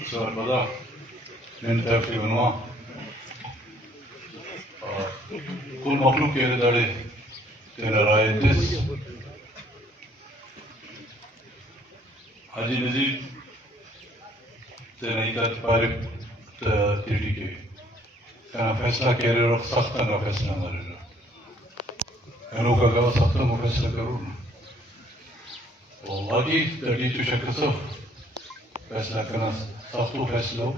سوال پتا من طرف عنوان کل مخلوق کے داڑے تیرا رائے جس حاجی نذیر تیرا ایتا پارک تیری کے کہنا فیصلہ کہہ رہے رہا سخت کا فیصلہ نہ رہے رہا انہوں کا کہا سخت کا فیصلہ کرو اور واقعی تڑی تو شکر صف فیصلہ کرنا سخت و فیصلہ ہو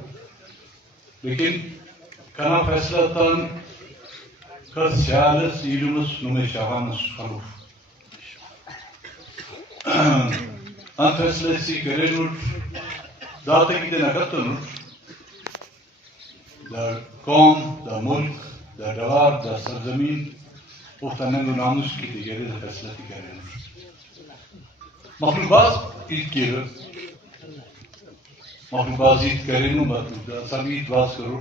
لیکن کہنا فیصلہ تن کر سیالس ایلمس نمی شاہانس خلوف ان فیصلہ سی کرے نور داتا کی دینا کرتا نور دا قوم، دا ملک، دا دوار، دا سرزمین افتہ ننگ و ناموس کی دیگرے دا فیصلہ تی کرے نور مخلوقات عید کی رہا مخلوقات عید کرے نور سب عید باز کرو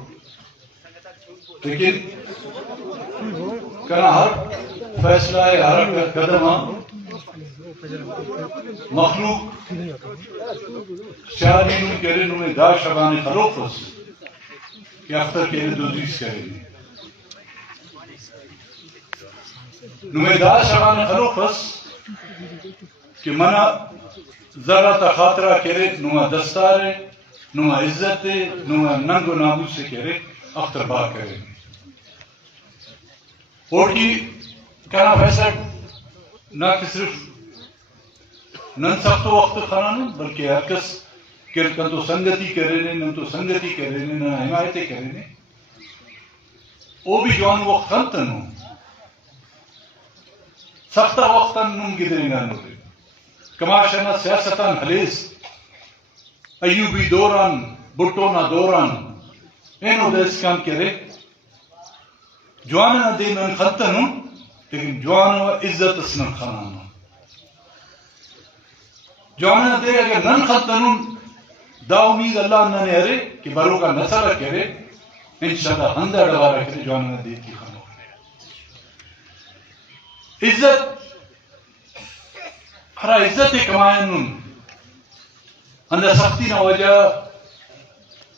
لیکن کہنا ہر فیصلہ ہے ہر قدم مخلوق شاہدین کرے نور میں دا شبان خلوق اس کہ اختر کے لئے دوزیز کرے نور دا شبان خلوق اس کہ منع ذرہ تا خاطرہ کرے نور دستارے نور عزت نور ننگ و ناموس سے کرے اختر با کرے اور کی کہنا فیصلہ نہ کہ صرف نن سخت وقت خرانو بلکہ ہر کس کن تو سنگتی کرے نن تو سنگتی کرے نہ حمایتیں کرے وہ بھی جوان وقت خلطن ہو سختہ وقتاً نم گدریں گا نورے کماشنا سیاستاً حلیس ایوبی دوران بٹونا دوران اینو دیس کام کرے جوانا دے نن خلطن ہو لیکن جوانا عزت اسنن خانانا جوانا دے اگر نن خلطن ہو دا امید اللہ نہ نہرے کہ برو کا نصر کرے انشاءاللہ ہندہ دوارہ کرے جوانا دے کی خانو عزت ہرا عزت کمائن نن اندر سختی نہ وجہ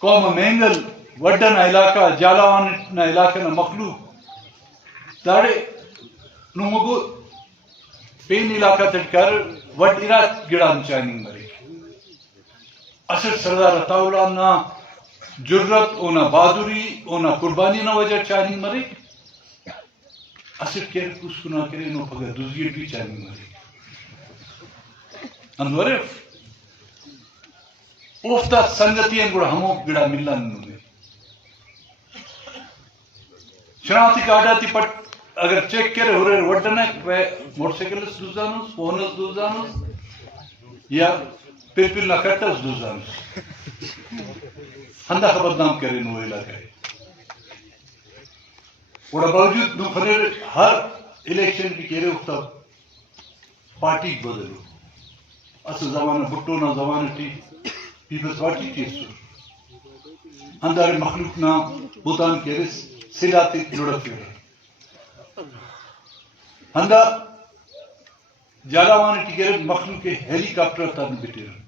قوم مینگل وڈن علاقہ جالاوان علاقہ نہ مخلوق داڑے نمگو پین علاقہ تڑکر وڈ ارات گڑان چائننگ مرے اصل سردار اطاولا نہ جرت اونا بہادری اونا قربانی نہ وجہ چائننگ مرے اصل کیر کس کو نہ کرے نو پگر دوزیر بھی چائننگ مرے اندورے اوفتا سنگتی انگوڑا ہمو گڑا ملنا نمے شناختی کارڈاتی پٹ اگر چیک کرے ہو رہے وڈن ہے موٹر سیکلس دوزانوس فونس دوزانوس یا پیپل نہ کٹس دوزانوس ہندہ خبر نام کرے نو علاقہ ہے اور باوجود نو خریر ہر الیکشن کی کہرے اکتا پارٹی بدلو اصل زمانہ بھٹونا زمانہ تھی پیپلز پارٹی کی سر ہندہ مخلوق نام بوتان کہرے سلاتی لڑکی رہا ہندہ جالاوان کی گرد مخلوق کے ہیلی کاپٹر تن بٹے رہا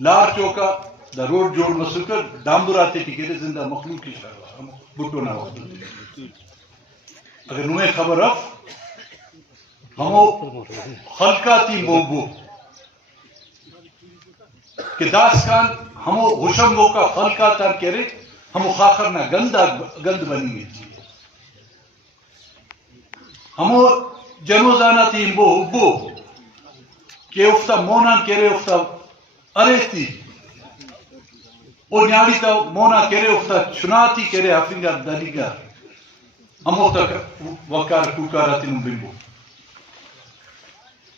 لار چوکا دا روڈ جوڑ مسکر ڈامبراتے کی گرد زندہ مخلوق کی شاہ بٹو نہ وقت اگر نوے خبر اف ہمو خلقاتی موبو کہ داس کان ہمو غشنگو کا خلقاتان کرے ہمو خاخر نہ گند بنی گئی تھی ہمو جنوزانا تھی بو کہ افتا مونان کرے افتا ارہتی اور نیاڑی تا مونا کرے افتا چناتی کرے حفنگا دلیگا ہمو تک وکار کوکاراتی نو بنبو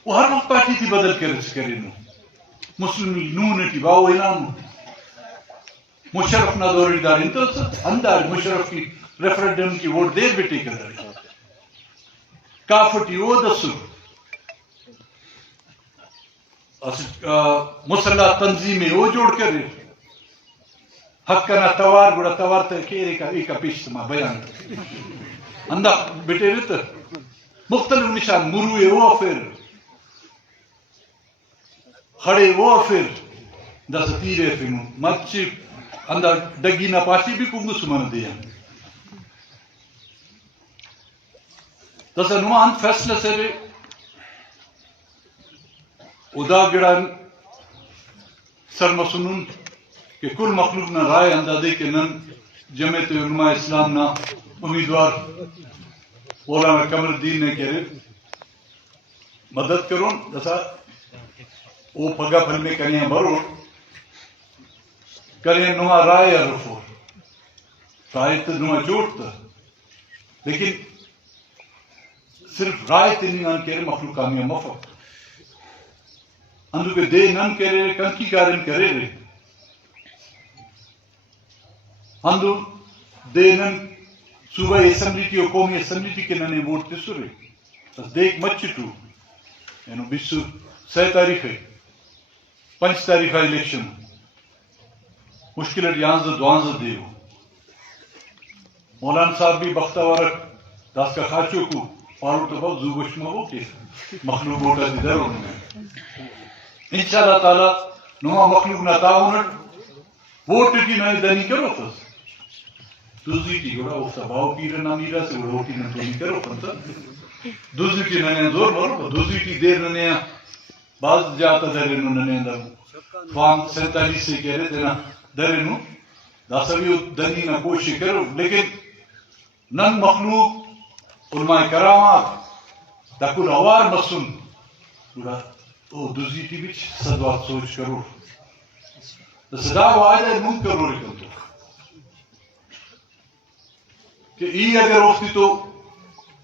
وہ ہر وقت پارٹی تھی بدل کرے نو مسلمی نون کی باو اعلان مشرف نہ دوری دارین تو اندار مشرف کی ریفرنڈم کی ووٹ دیر بیٹی کر داری کافٹی وہ دسو مسلح تنظیمیں وہ جوڑ کر حق کنا توار گوڑا توار تا کیرے کا ایک پیش تما بیان اندہ بیٹے رہتا مختلف نشان مروے وہ پھر کھڑے وہ پھر da satire finu matchi anda dagina pasti bi kungu sumana diya dasa numan fasla sere uda giran sarmasunun کہ کل مخلوق نہ رائے اندازے کہ نن جمعیت علماء اسلام نہ امیدوار مولانا قمر الدین نے کہہ مدد کرون جیسا وہ پگا پھلنے کریں برو کریں نما رائے رفور رائے تو نما چوٹ تھا لیکن صرف رائے تنی نان کہہ رہے مخلوق کامیاں مفق اندو کے دے نن کہہ رہے کنکی کارن کرے رہے اندو دینن صوبہ اسمبلی کی اور قومی اسمبلی کی ننے ووٹ تسورے بس دیکھ مچٹو یعنی 26 تاریخ ہے 5 تاریخ الیکشن مشکل ہے 11 دیو مولانا صاحب بھی بختاورک داس کا خاچو کو پارو تو بہت زوبشمہ ہو کے مخلوق ووٹا دیدر ہونے انشاءاللہ تعالی نما مخلوق نہ تعاونت ووٹ کی نئے دنی کرو تس دوسری کی گوڑا وہ سباؤ پیرا نہ میرا سے وہ روٹی نہ تولی کرو پنتا دوسری کی ننے زور مارو دوسری کی دیر ننے باز جاتا در انو ننے اندر فان 47 سے کہہ رہے دینا در انو دا سبھی دنی نہ کوشش کرو لیکن نن مخلوق علماء کرامات دا کل اوار مسن گوڑا او دوسری کی بیچ صدوات سوچ کرو دا صدا وعدہ نون کرو رکھن تو کہ ای اگر وقتی تو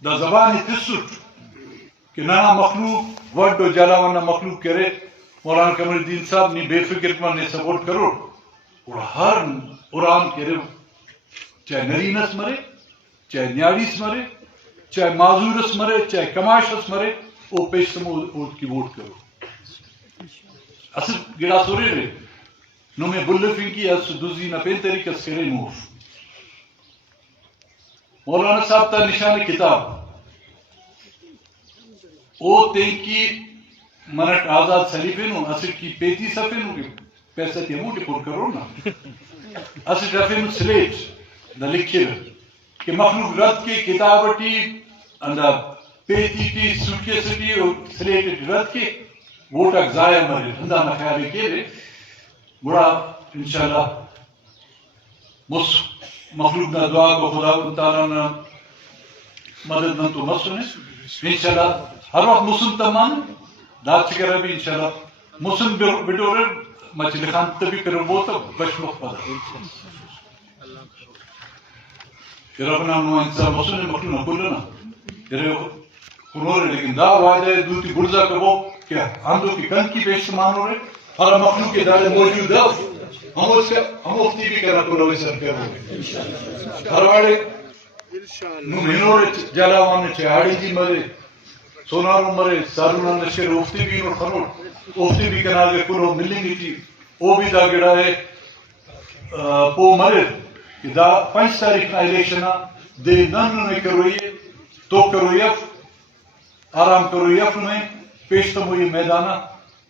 دا زبانی تسوٹ کہ نانا مخلوق وڈ و جلاوانا مخلوق کرے مولانا قمر الدین صاحب نی بے فکر من نے سپورٹ کرو اور ہر قرآن کرے چاہے نرینس مرے چاہے نیاریس مرے چاہے معذورس مرے چاہے کماشس مرے او پیشتم کی ووٹ کرو اصل گڑا سورے رہے نو میں بلفین کی اس دوزی نا پین طریقہ سکرے موف مولانا صاحب تا نشان کتاب او تینکی منٹ آزاد سلیفے نو اصل کی 35 صفحے نو کے پیسہ تیمو ٹپور کرو نا اصل صفحے نو سلیٹ دا لکھے کہ مخلوق رد کے کتابٹی اندہ 35 سوٹکے سٹی اور سلیٹ رد کے ووٹک ضائع مرے اندہ نہ خیالے کے لئے بڑا انشاءاللہ مخلوق نہ دعا کو خدا تعالیٰ نہ مدد نہ تو مسلم انشاءاللہ ہر وقت مسلم تمان داد چکر بھی انشاءاللہ مسلم بڑھورے مچلی خان تبھی کرو وہ تو بشمخ پدا پھر اپنا انہوں انسان مسلم مخلوق نہ کلنا پھر کنورے لیکن دا وعدہ دوتی گرزا کبو کہ اندو کی کن کی پیش سمان ہو رہے ہر مخلوق کے دارے موجود ہے ہم افتی بھی کرنا پروی سر کرو ہر واڑے نو مہینور جلاوان چھے آڑی جی مرے سونارو مرے سارونا نشکر افتی بھی انہوں خرور افتی بھی کرنا گے کنو ملیں گی تھی او بھی دا گڑا ہے پو مرے کہ دا 5 تاریخ نا الیکشنا دے نن نے کروئیے تو کروئیف آرام کروئیف میں پیشتم ہوئی میدانا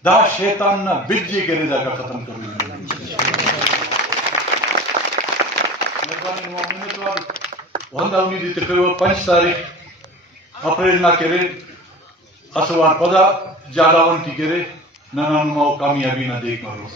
دا شیطان نا بجی کرے دا کا ختم کروئیے وہاں امید تقریبا 5 تاریخ اپریل نہ کرے اسوار پدا جالاون کی کرے نہ نماؤ کامیابی نہ دیکھ مرو